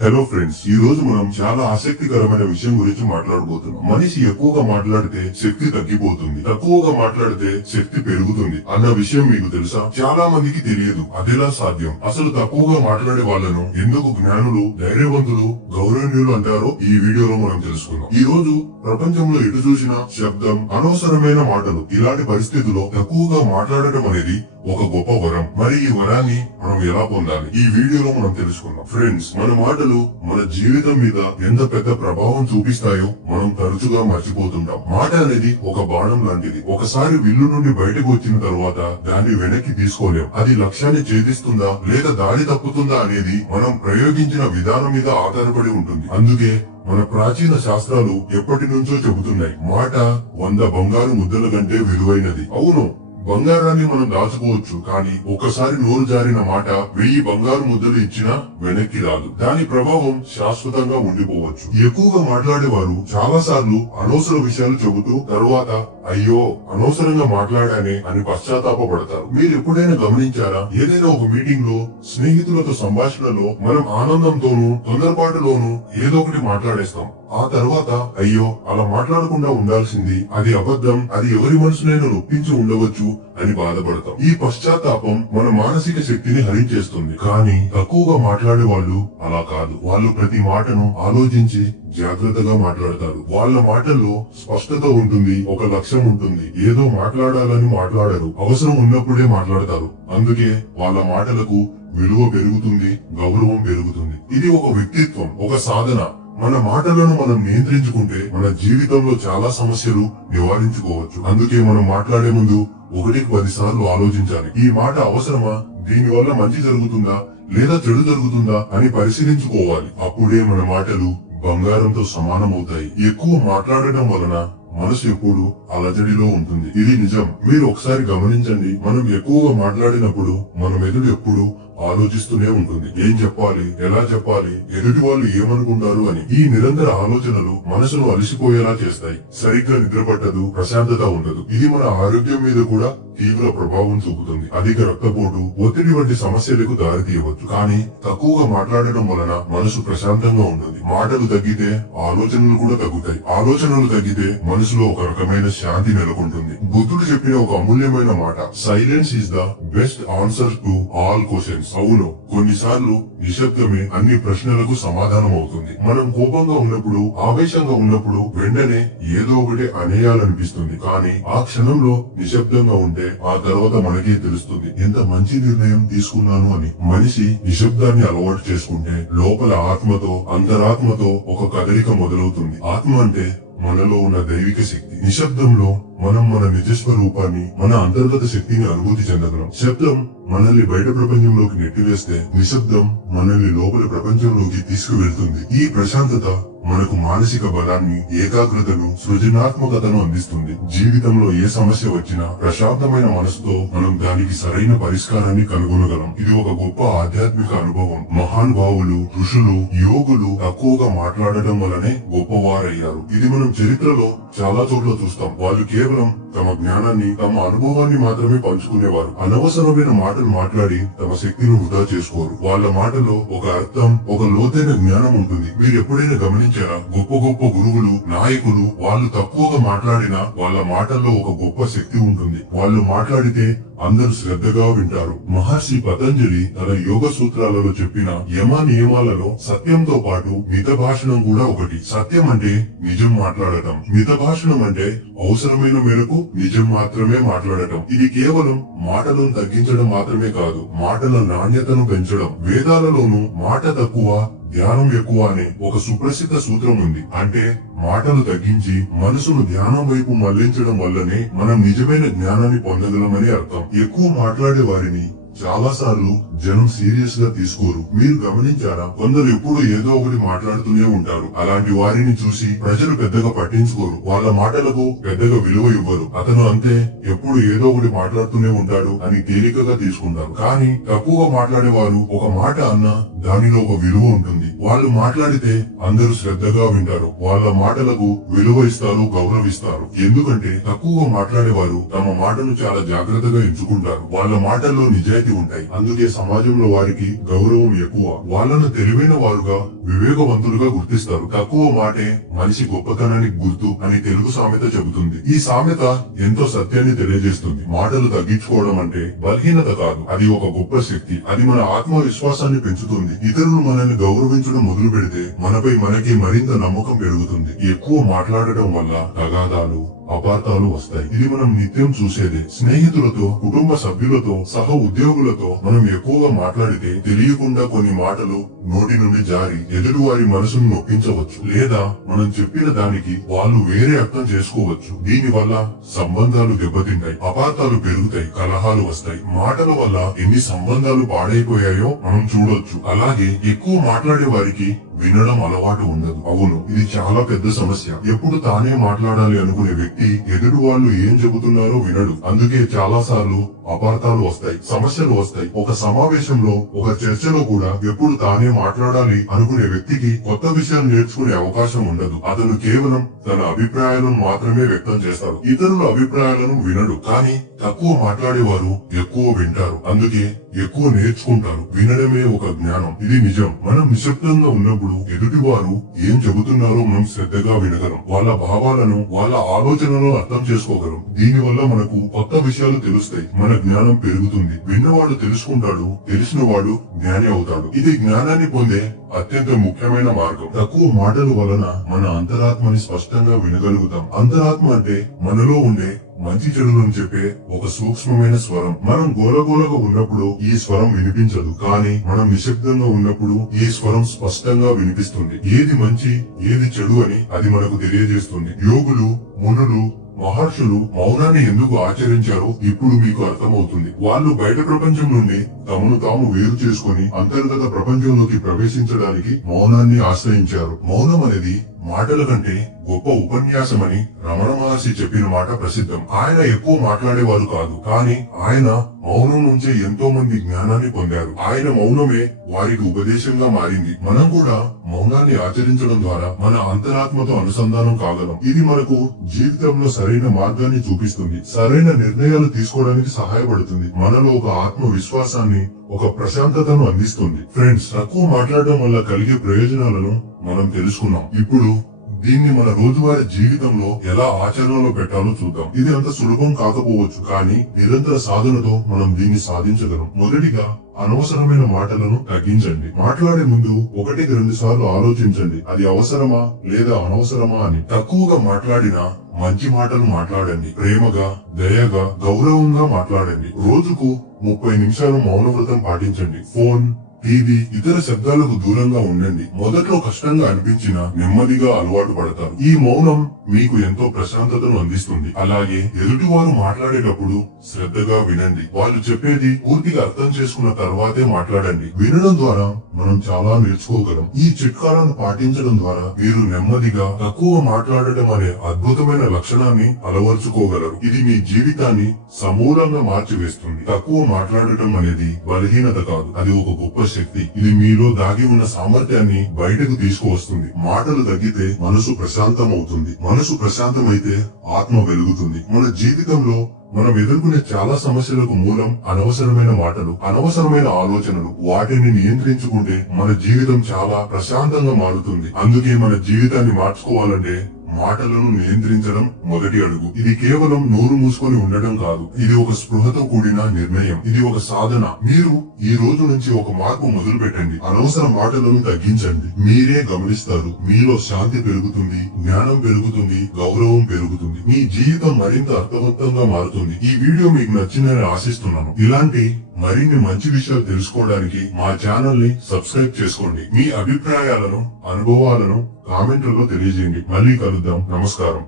Hello friends, ఈ రోజు మనం చాలా ఆసక్తికరమైన విషయం గురించి మాట్లాడబోతున్నాం. మనిషి ఎక్కువగా మాట్లాడితే శక్తి తగ్గిపోతుంది, తక్కువగా మాట్లాడితే శక్తి పెరుగుతుంది అన్న విషయం మీకు తెలుసా? చాలా మందికి తెలియదు. అదెలా సాధ్యం? అసలు తక్కువగా మాట్లాడే వాళ్ళను ఎందుకు జ్ఞానులు, ధైర్యవంతులు, గౌరవనీయులు అంటారో ఈ వీడియోలో మనం తెలుసుకుందాం. ఈ రోజు ప్రపంచంలో ఎటు చూసినా శబ్దం, అనవసరమైన మాటలు. ఇలాంటి పరిస్థితుల్లో తక్కువగా మాట్లాడటం అనేది ఒక గొప్ప వరం. మరి ఈ వరాన్ని మనం ఎలా పొందాలి? ఈ వీడియోలో మనం తెలుసుకుందాం. ఫ్రెండ్స్, మన మాటలు మన జీవితం మీద ఎంత పెద్ద ప్రభావం చూపిస్తాయో మనం తరచుగా మర్చిపోతుంటాం. మాట అనేది ఒక బాణం లాంటిది. ఒకసారి విల్లు నుండి బయటకు వచ్చిన తర్వాత దాన్ని వెనక్కి తీసుకోలేం. అది లక్ష్యాన్ని ఛేదిస్తుందా లేదా దారి తప్పుతుందా అనేది మనం ప్రయోగించిన విధానం మీద ఆధారపడి ఉంటుంది. అందుకే మన ప్రాచీన శాస్త్రాలు ఎప్పటి నుంచో చెబుతున్నాయి, మాట 100 బంగారు ముద్దల కంటే విలువైనది. అవును, బంగారాన్ని మనం దాచుకోవచ్చు, కానీ ఒక్కసారి నోరు జారిన మాట 1000 బంగారు ముద్దలు ఇచ్చినా వెనక్కి రాదు. దాని ప్రభావం శాశ్వతంగా ఉండిపోవచ్చు. ఎక్కువగా మాట్లాడేవారు చాలా సార్లు అనవసర విషయాలు చెబుతూ తర్వాత అయ్యో అనవసరంగా మాట్లాడానే అని పశ్చాత్తాపడతారు. మీరు ఎప్పుడైనా గమనించారా? ఏదైనా ఒక మీటింగ్ లో, స్నేహితులతో సంభాషణలో మనం ఆనందంతోనూ తొందరపాటులోనూ ఏదో ఒకటి మాట్లాడేస్తాం. ఆ తర్వాత అయ్యో అలా మాట్లాడకుండా ఉండాల్సింది, అది అబద్ధం, అది ఎవరి మనసునైనా నొప్పించి ఉండవచ్చు అని బాధపడతాం. ఈ పశ్చాత్తాపం మన మానసిక శక్తిని హరించేస్తుంది. కానీ తక్కువగా మాట్లాడే వాళ్ళు అలా కాదు. వాళ్ళు ప్రతి మాటను ఆలోచించి జాగ్రత్తగా మాట్లాడతారు. వాళ్ళ మాటల్లో స్పష్టత ఉంటుంది, ఒక లక్ష్యం ఉంటుంది. ఏదో మాట్లాడాలని మాట్లాడరు, అవసరం ఉన్నప్పుడే మాట్లాడతారు. అందుకే వాళ్ళ మాటలకు విలువ పెరుగుతుంది, గౌరవం పెరుగుతుంది. ఇది ఒక వ్యక్తిత్వం, ఒక సాధన. మన మాటలను మనం నియంత్రించుకుంటే మన జీవితంలో చాలా సమస్యలు నివారించుకోవచ్చు. అందుకే మనం మాట్లాడే ముందు 1కి 10 సార్లు ఆలోచించాలి. ఈ మాట అవసరమా? దీని వల్ల మంచి జరుగుతుందా లేదా చెడు జరుగుతుందా అని పరిశీలించుకోవాలి. అప్పుడే మన మాటలు బంగారంతో సమానమవుతాయి. ఎక్కువ మాట్లాడటం వలన మనసు ఎప్పుడు అలజడిలో ఉంటుంది. ఇది నిజం. మీరు ఒకసారి గమనించండి, మనం ఎక్కువగా మాట్లాడినప్పుడు మన మెదడు ఎప్పుడు ఆలోచిస్తూనే ఉంటుంది. ఏం చెప్పాలి, ఎలా చెప్పాలి, ఎదుటి వాళ్ళు ఏమనుకుంటారు అని. ఈ నిరంతర ఆలోచనలు మనసును అలసిపోయేలా చేస్తాయి. సరిగ్గా నిద్రపట్టదు, ప్రశాంతత ఉండదు. ఇది మన ఆరోగ్యం మీద కూడా తీవ్ర ప్రభావం చూపుతుంది. అధిక రక్తపోటు, ఒత్తిడి వంటి సమస్యలకు దారితీయవచ్చు. కానీ తక్కువగా మాట్లాడటం వలన మనసు ప్రశాంతంగా ఉంటుంది. మాటలు తగ్గితే ఆలోచనలు కూడా తగ్గుతాయి. ఆలోచనలు తగ్గితే మనసులో ఒక రకమైన శాంతి నెలకొంటుంది. బుద్ధుడు చెప్పిన ఒక అమూల్యమైన మాట, silence is the best answer to all questions. అవును, కొన్నిసార్లు నిశ్శబ్దమే అన్ని ప్రశ్నలకు సమాధానం అవుతుంది. మనం కోపంగా ఉన్నప్పుడు, ఆవేశంగా ఉన్నప్పుడు వెంటనే ఏదో ఒకటి అనేయాలనిపిస్తుంది. కానీ ఆ క్షణంలో నిశ్శబ్దంగా ఉంటే ఆ తర్వాత మనకే తెలుస్తుంది ఎంత మంచి నిర్ణయం తీసుకున్నాను అని. మనిషి నిశ్శబ్దాన్ని అలవాటు చేసుకుంటే లోపల ఆత్మతో, అంతరాత్మతో ఒక కదలిక మొదలవుతుంది. ఆత్మ అంటే మనలో ఉన్న దైవిక శక్తి. నిశ్శబ్దంలో మనం మన నిజస్వరూపాన్ని, మన అంతర్గత శక్తిని అనుభూతి చెందగలం. శబ్దం మనల్ని బయట ప్రపంచంలోకి నెట్టివేస్తే, నిశ్శబ్దం మనల్ని లోపల ప్రపంచంలోకి తీసుకువెళ్తుంది. ఈ ప్రశాంతత మనకు మానసిక బలాన్ని, ఏకాగ్రతను, సృజనాత్మకతను అందిస్తుంది. జీవితంలో ఏ సమస్య వచ్చినా ప్రశాంతమైన మనసుతో మనం దానికి సరైన పరిష్కారాన్ని కనుగొనగలం. ఇది ఒక గొప్ప ఆధ్యాత్మిక అనుభవం. మహానుభావులు, ఋషులు, యోగులు తక్కువగా మాట్లాడటం వల్లనే గొప్పవారయ్యారు. ఇది మనం చరిత్రలో చాలా చోట్ల చూస్తాం. వాళ్ళు కేవలం తమ జ్ఞానాన్ని, తమ అనుభవాన్ని మాత్రమే పంచుకునేవారు. అనవసరమైన మాటలు మాట్లాడి తమ శక్తిని వృధా చేసుకోరు. వాళ్ళ మాటలో ఒక అర్థం, ఒక లోతైన జ్ఞానం ఉంటుంది. మీరు ఎప్పుడైనా గమనించారా? గొప్ప గొప్ప గురువులు, నాయకులు, వాళ్ళు తక్కువగా మాట్లాడినా వాళ్ళ మాటల్లో ఒక గొప్ప శక్తి ఉంటుంది. వాళ్ళు మాట్లాడితే అందరూ శ్రద్ధగా వింటారు. మహర్షి పతంజలి తన యోగ సూత్రాలలో చెప్పిన యమ నియమాలలో సత్యంతో పాటు మిత భాషణం కూడా ఒకటి. సత్యం అంటే నిజం మాట్లాడటం, మిత భాషణం అంటే అవసరమైన మేరకు నిజం మాత్రమే మాట్లాడటం. ఇది కేవలం మాటలను తగ్గించడం మాత్రమే కాదు, మాటల నాణ్యతను పెంచడం. వేదాలలోనూ మాట తక్కువ ధ్యానం ఎక్కువ అనే ఒక సుప్రసిద్ధ సూత్రం ఉంది. అంటే మాటలు తగ్గించి మనసును ధ్యానం వైపు మళ్లించడం వల్లనే మనం నిజమైన జ్ఞానాన్ని పొందగలమని అర్థం. ఎక్కువ మాట్లాడే వారిని చాలా సార్లు జనం సీరియస్ గా తీసుకోరు. మీరు గమనించారా? కొందరు ఎప్పుడు ఏదో ఒకటి మాట్లాడుతూనే ఉంటారు. అలాంటి వారిని చూసి ప్రజలు పెద్దగా పట్టించుకోరు. వాళ్ళ మాటలకు పెద్దగా విలువ ఇవ్వరు. అతను అంతే, ఎప్పుడు ఏదో ఒకటి మాట్లాడుతూనే ఉంటాడు అని తేలికగా తీసుకుంటారు. కానీ తక్కువగా మాట్లాడేవారు ఒక మాట అన్నా దానిలో ఒక విలువ ఉంటుంది. వాళ్ళు మాట్లాడితే అందరూ శ్రద్ధగా వింటారు. వాళ్ళ మాటలకు విలువ ఇస్తారు, గౌరవిస్తారు. ఎందుకంటే తక్కువగా మాట్లాడేవారు తమ మాటను చాలా జాగ్రత్తగా ఎంచుకుంటారు. వాళ్ళ మాటల్లో నిజాయితీ నిజాయితీ ఉంటాయి. అందుకే సమాజంలో వారికి గౌరవం ఎక్కువ. వాళ్ళను తెలివైన వారుగా, వివేకవంతులుగా గుర్తిస్తారు. తక్కువ మాటే మనిషి గొప్పతనానికి గుర్తు అని తెలుగు సామెత చెబుతుంది. ఈ సామెత ఎంతో సత్యాన్ని తెలియజేస్తుంది. మాటలు తగ్గించుకోవడం అంటే బలహీనత కాదు, అది ఒక గొప్ప శక్తి. అది మన ఆత్మవిశ్వాసాన్ని పెంచుతుంది. ఇతరులు మనల్ని గౌరవించడం మొదలు పెడితే మనపై మనకి మరింత నమ్మకం పెరుగుతుంది. ఎక్కువ మాట్లాడటం వల్ల తగాదాలు, అపార్థాలు వస్తాయి. ఇది మనం నిత్యం చూసేదే. స్నేహితులతో, కుటుంబ సభ్యులతో, సహ ఉద్యోగులతో మనం ఎక్కువగా మాట్లాడితే తెలియకుండా కొన్ని మాటలు నోటి నుండి జారి ఎదుటివారి మనసును నొప్పించవచ్చు, లేదా మనం చెప్పిన దానికి వాళ్ళు వేరే అర్థం చేసుకోవచ్చు. దీని వల్ల సంబంధాలు దెబ్బతింటాయి, అపార్థాలు పెరుగుతాయి, కలహాలు వస్తాయి. మాటల వల్ల ఎన్ని సంబంధాలు పాడైపోయాయో మనం చూడొచ్చు. అలాగే ఎక్కువ మాట్లాడే వారికి వినడం అలవాటు ఉండదు. అవును, ఇది చాలా పెద్ద సమస్య. ఎప్పుడు తానే మాట్లాడాలి అనుకునే వ్యక్తి ఎదుటి వాళ్ళు ఏం చెబుతున్నారో వినడు. అందుకే చాలా సార్లు అపార్థాలు వస్తాయి, సమస్యలు వస్తాయి. ఒక సమావేశంలో, ఒక చర్చలో కూడా ఎప్పుడు తానే మాట్లాడాలి అనుకునే వ్యక్తికి కొత్త విషయాలు నేర్చుకునే అవకాశం ఉండదు. అతను కేవలం తన అభిప్రాయాలను మాత్రమే వ్యక్తం చేస్తాడు. ఇతరుల అభిప్రాయాలను వినడు. కానీ తక్కువ మాట్లాడేవారు ఎక్కువ వింటారు. అందుకే ఎక్కువ నేర్చుకుంటారు. వినడమే ఒక జ్ఞానం. ఇది నిజం. మనం నిశ్శబ్దంగా ఉన్నప్పుడు ఎదుటివారు ఏం చెబుతున్నారో మనం శ్రద్ధగా వినగలం. వాళ్ళ భావాలను, వాళ్ళ ఆలోచనలను అర్థం చేసుకోగలం. దీనివల్ల మనకు కొత్త విషయాలు తెలుస్తాయి. మన జ్ఞానం పెరుగుతుంది. విన్నవాడు తెలుసుకుంటాడు, తెలిసినవాడు జ్ఞాని అవుతాడు. ఇది జ్ఞానాన్ని పొందే అత్యంత ముఖ్యమైన మార్గం. తక్కువ మాటల వలన మన అంతరాత్మని స్పష్టంగా వినగలుగుతాం. అంతరాత్మ అంటే మనలో ఉండే మంచి చెడులను చెప్పే ఒక సూక్ష్మమైన స్వరం. మనం గోలగోలగా ఉన్నప్పుడు ఈ స్వరం వినిపించదు, కానీ మనం నిశ్శబ్దంగా ఉన్నప్పుడు ఈ స్వరం స్పష్టంగా వినిపిస్తుంది. ఏది మంచి, ఏది చెడు అని అది మనకు తెలియజేస్తుంది. యోగులు, మునులు, మహర్షులు మౌనాన్ని ఎందుకు ఆచరించారో ఇప్పుడు మీకు అర్థమవుతుంది. వాళ్ళు బయట ప్రపంచం నుండి తమను తాము వేరు చేసుకుని అంతర్గత ప్రపంచంలోకి ప్రవేశించడానికి మౌనాన్ని ఆశ్రయించారు. మౌనం అనేది మాటల కంటే గొప్ప ఉపన్యాసమని రమణ మహర్షి చెప్పిన మాట ప్రసిద్ధం. ఆయన ఎక్కువ మాట్లాడేవారు కాదు, కానీ ఆయన మౌనం నుంచే ఎంతో మంది జ్ఞానాన్ని పొందారు. ఆయన మౌనమే వారికి ఉపదేశంగా మారింది. మనం కూడా మౌనాన్ని ఆచరించడం ద్వారా మన అంతరాత్మతో అనుసంధానం కాగలం. ఇది మనకు జీవితంలో సరైన మార్గాన్ని చూపిస్తుంది, సరైన నిర్ణయాలు తీసుకోవడానికి సహాయపడుతుంది, మనలో ఒక ఆత్మ విశ్వాసాన్ని, ఒక ప్రశాంతతను అందిస్తుంది. ఫ్రెండ్స్, తక్కువ మాట్లాడడం వల్ల కలిగే ప్రయోజనాలను మనం తెలుసుకున్నాం. ఇప్పుడు దీన్ని మన రోజువారీ జీవితంలో ఎలా ఆచరణలో పెట్టాలో చూద్దాం. ఇది అంత సులభం కాకపోవచ్చు, కానీ నిరంతర సాధనతో మనం దీన్ని సాధించగలం. మొదటిగా అనవసరమైన మాటలను తగ్గించండి. మాట్లాడే ముందు 1-2 సార్లు ఆలోచించండి, అది అవసరమా లేదా అనవసరమా అని. తక్కువగా మాట్లాడినా మంచి మాటలు మాట్లాడండి. ప్రేమగా, దయగా, గౌరవంగా మాట్లాడండి. రోజుకు 30 నిమిషాలు మౌన వ్రతం పాటించండి. ఫోన్, టీవీ, ఇతర శబ్దాలకు దూరంగా ఉండండి. మొదట్లో కష్టంగా అనిపించినా నెమ్మదిగా అలవాటు పడతారు. ఈ మౌనం మీకు ఎంతో ప్రశాంతతను అందిస్తుంది. అలాగే ఎదుటివారు మాట్లాడేటప్పుడు శ్రద్ధగా వినండి. వాళ్ళు చెప్పేది పూర్తిగా అర్థం చేసుకున్న తర్వాతే మాట్లాడండి. వినడం ద్వారా మనం చాలా నేర్చుకోగలం. ఈ చిట్కాలను పాటించడం ద్వారా మీరు నెమ్మదిగా తక్కువ మాట్లాడటం అనే అద్భుతమైన లక్షణాన్ని అలవర్చుకోగలరు. ఇది మీ జీవితాన్ని సమూలంగా మార్చివేస్తుంది. తక్కువ మాట్లాడటం అనేది బలహీనత కాదు, అది ఒక గొప్ప శక్తి. ఇది మీలో దాగి ఉన్న సామర్థ్యాన్ని బయటకు తీసుకువస్తుంది. మాటలు తగ్గితే మనసు ప్రశాంతం అవుతుంది. మనసు ప్రశాంతమైతే ఆత్మ వెలుగుతుంది. మన జీవితంలో మనం ఎదుర్కొనే చాలా సమస్యలకు మూలం అనవసరమైన మాటలు, అనవసరమైన ఆలోచనలు. వాటిని నియంత్రించుకుంటే మన జీవితం చాలా ప్రశాంతంగా మారుతుంది. అందుకే మన జీవితాన్ని మార్చుకోవాలంటే మాటలను నియంత్రించడం మొదటి అడుగు. ఇది కేవలం నోరు మూసుకొని ఉండడం కాదు, ఇది ఒక స్పృహతో కూడిన నిర్ణయం. ఇది ఒక సాధన. మీరు ఈ రోజు నుంచి ఒక మార్పు మొదలు పెట్టండి. అనవసర మాటలను తగ్గించండి. మీరే గమనిస్తారు, మీలో శాంతి పెరుగుతుంది, జ్ఞానం పెరుగుతుంది, గౌరవం పెరుగుతుంది. మీ జీవితం మరింత అర్థవంతంగా మారుతుంది. ఈ వీడియో మీకు నచ్చిందని ఆశిస్తున్నాను. ఇలాంటి మరిన్ని మంచి విషయాలు తెలుసుకోవడానికి మా ఛానల్ ని సబ్స్క్రైబ్ చేసుకోండి. మీ అభిప్రాయాలను, అనుభవాలను కామెంట్లలో తెలియజేయండి. మళ్ళీ కలుద్దాం. నమస్కారం.